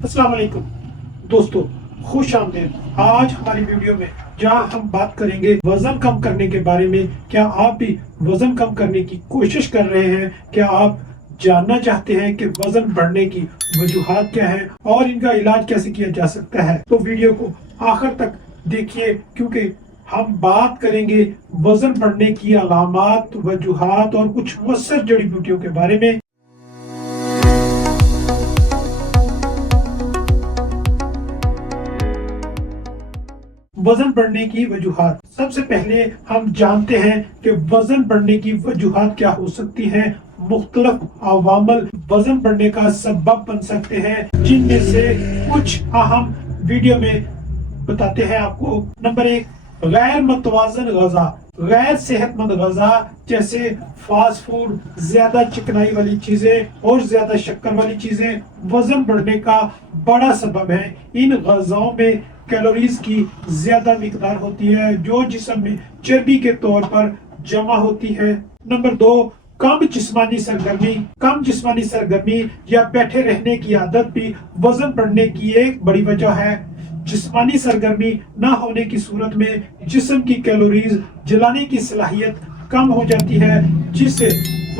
अस्सलाम वालेकुम दोस्तों, खुश आमदीद। आज हमारी वीडियो में जहां हम बात करेंगे वजन कम करने के बारे में। क्या आप भी वजन कम करने की कोशिश कर रहे हैं? क्या आप जानना चाहते हैं कि वजन बढ़ने की वजूहात क्या है और इनका इलाज कैसे किया जा सकता है? तो वीडियो को आखिर तक देखिए, क्योंकि हम बात करेंगे वजन बढ़ने की अलामात, वजूहात और कुछ मुअस्सर जड़ी बूटियों के बारे में। वजन बढ़ने की वजूहात। सबसे पहले हम जानते हैं कि वजन बढ़ने की वजूहात क्या हो सकती हैं। मुख्तलिफ अवामल वजन बढ़ने का सबब बन सकते हैं, जिनमें से कुछ अहम वीडियो में बताते हैं आपको। नंबर 1, गैर मुतवाज़न गज़ा। गैर सेहतमंद गज़ा जैसे फास्ट फूड, ज्यादा चिकनाई वाली चीजें और ज्यादा शक्कर वाली चीजें वजन बढ़ने का बड़ा सबब है। इन गज़ाओं में कैलोरीज की ज्यादा मिकदार होती है, जो जिस्म में चर्बी के तौर पर जमा होती है। नंबर 2, कम जिस्मानी सरगर्मी। कम जिस्मानी सरगर्मी या बैठे रहने की आदत भी वजन बढ़ने की एक बड़ी वजह है। जिस्मानी सरगर्मी न होने की सूरत में जिस्म की कैलोरीज जलाने की सलाहियत कम हो जाती है, जिससे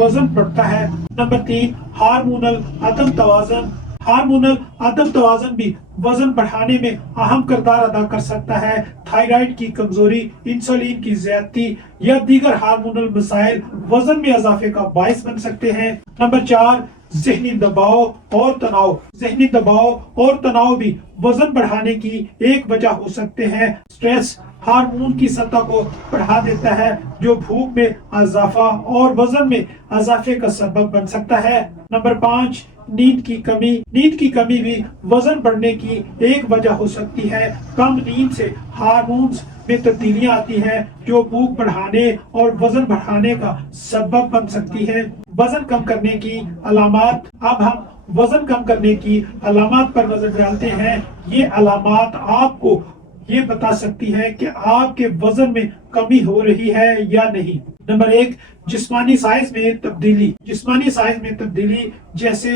वजन बढ़ता है। नंबर 3, हार्मोनल अदम तवाज़न। हार्मोनल अदम तवाज़न भी वजन बढ़ाने में अहम किरदार अदा कर सकता है। थायराइड की कमजोरी, इंसुलिन की ज्यादती या दीगर हार्मोनल मसाइल वजन में इजाफे का बायस बन सकते हैं। नंबर 4, ज़हनी दबाव और तनाव। ज़हनी दबाव और तनाव भी वजन बढ़ाने की एक वजह हो सकते हैं। स्ट्रेस हार्मोन की सतह को बढ़ा देता है, जो भूख में इजाफा और वजन में इजाफे का सबब बन सकता है। नंबर 5, नींद की कमी। नींद की कमी भी वजन बढ़ने की एक वजह हो सकती है। कम नींद से हार्मोन्स में तब्दीलियां आती हैं, जो भूख बढ़ाने और वजन बढ़ाने का सबब बन सकती है। वजन कम करने की अलामात। अब हम वजन कम करने की अलामात पर नजर डालते हैं। ये अलामात आपको ये बता सकती है कि आपके वजन में कमी हो रही है या नहीं। नंबर 1, जिस्मानी साइज में तब्दीली। जिस्मानी साइज में तब्दीली जैसे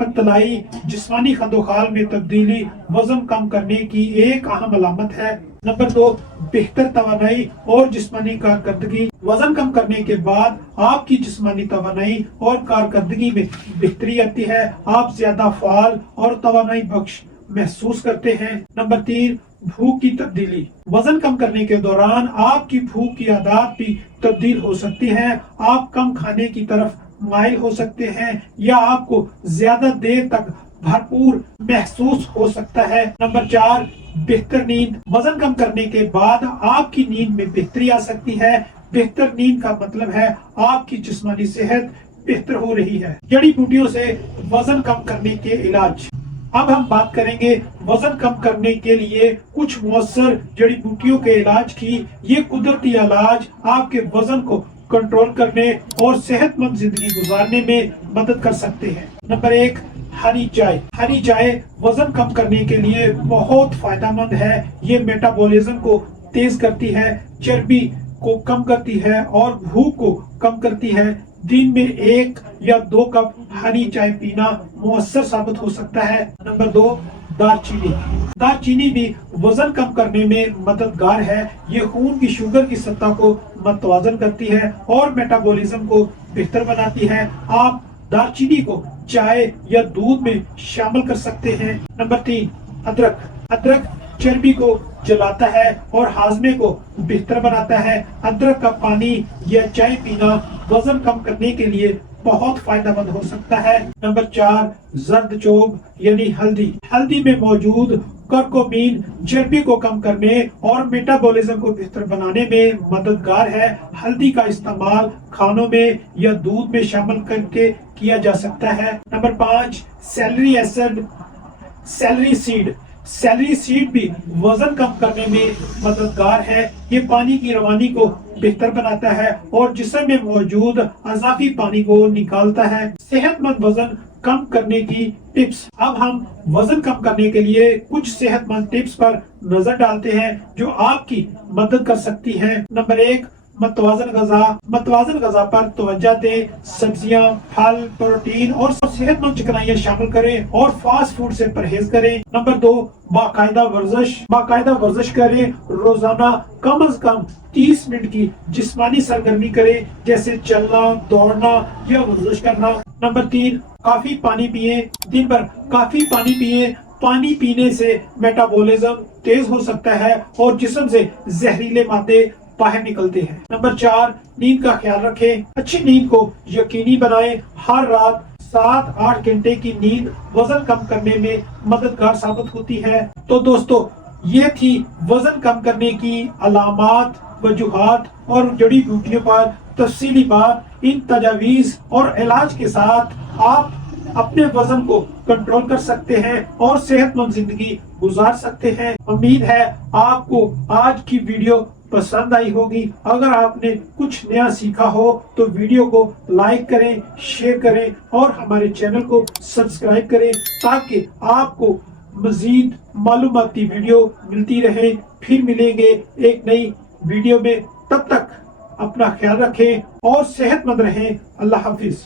पतलाई, जिस्मानी खदोखाल में तब्दीली वजन कम करने की एक अहम अलामत है। नंबर 2, बेहतर तवानाई और जिस्मानी कारकर्दगी। वजन कम करने के बाद आपकी जिस्मानी तवानाई और कारकर्दगी में बेहतरी आती है। आप ज्यादा फाल और तवानाई बख्श महसूस करते हैं। नंबर 3, भूख की तब्दीली। वजन कम करने के दौरान आपकी भूख की आदत भी तब्दील हो सकती है। आप कम खाने की तरफ माइल हो सकते हैं या आपको ज्यादा देर तक भरपूर महसूस हो सकता है। नंबर 4, बेहतर नींद। वजन कम करने के बाद आपकी नींद में बेहतरी आ सकती है। बेहतर नींद का मतलब है आपकी जिस्मानी सेहत बेहतर हो रही है। जड़ी बूटियों से वजन कम करने के इलाज। अब हम बात करेंगे वजन कम करने के लिए कुछ मुअस्सर जड़ी बूटियों के इलाज की। ये कुदरती इलाज आपके वजन को कंट्रोल करने और सेहतमंद जिंदगी गुजारने में मदद कर सकते हैं। नंबर 1, हरी चाय। हरी चाय वजन कम करने के लिए बहुत फायदेमंद है। ये मेटाबॉलिज्म को तेज करती है, चर्बी को कम करती है और भूख को कम करती है। दिन में 1 या 2 कप हरी चाय पीना मुअस्सर साबित हो सकता है। नंबर 2, दालचीनी। दालचीनी भी वजन कम करने में मददगार है। ये खून की शुगर की सतह को मतवाजन करती है और मेटाबॉलिज्म को बेहतर बनाती है। आप दालचीनी को चाय या दूध में शामिल कर सकते हैं। नंबर 3, अदरक। अदरक चर्बी को जलाता है और हाजमे को बेहतर बनाता है। अदरक का पानी या चाय पीना वजन कम करने के लिए बहुत फायदेमंद हो सकता है। नंबर 4, जर्द चोब यानी हल्दी। हल्दी में मौजूद कर्कुमिन चर्बी को कम करने और मेटाबॉलिज्म को बेहतर बनाने में मददगार है। हल्दी का इस्तेमाल खानों में या दूध में शामिल करके किया जा सकता है। Number 5, salary acid. Salary seed. Salary seed भी वजन कम करने में मददगार है। ये पानी की रवानी को बेहतर बनाता है और जिस्म में मौजूद अज़ाफी पानी को निकालता है। सेहतमंद वजन कम करने की टिप्स। अब हम वजन कम करने के लिए कुछ सेहतमंद टिप्स पर नजर डालते हैं जो आपकी मदद कर सकती हैं। नंबर 1, मतवाजन गजा पर तवज्जो दें। सब्जियां, फल, प्रोटीन और सेहतमंद चिकनाइयां शामिल करें और फास्ट फूड से परहेज करें। नंबर 2, बाकायदा वर्जिश करें। रोजाना कम से कम 30 मिनट की जिस्मानी सरगर्मी करें, जैसे चलना, दौड़ना या वर्जिश करना। नंबर 3, काफी पानी पिए। दिन भर काफी पानी पिए। पानी पीने से मेटाबॉलिज्म तेज हो सकता है और जिस्म से जहरीले मादे बाहर निकलते हैं। नंबर 4, नींद का ख्याल रखें। अच्छी नींद को यकीनी बनाएं। हर रात 7-8 घंटे की नींद वजन कम करने में मददगार साबित होती है। तो दोस्तों, ये थी वजन कम करने की अलामात, वजूहात और जड़ी बूटियों पर तफसीली बात। इन तजावीज और इलाज के साथ आप अपने वजन को कंट्रोल कर सकते हैं और सेहतमंद जिंदगी गुजार सकते हैं। उम्मीद है आपको आज की वीडियो पसंद आई होगी। अगर आपने कुछ नया सीखा हो तो वीडियो को लाइक करें, शेयर करें और हमारे चैनल को सब्सक्राइब करें, ताकि आपको मजीद मालूमाती वीडियो मिलती रहे। फिर मिलेंगे एक नई वीडियो में। तब तक अपना ख्याल रखें और सेहतमंद रहें। अल्लाह हाफिज।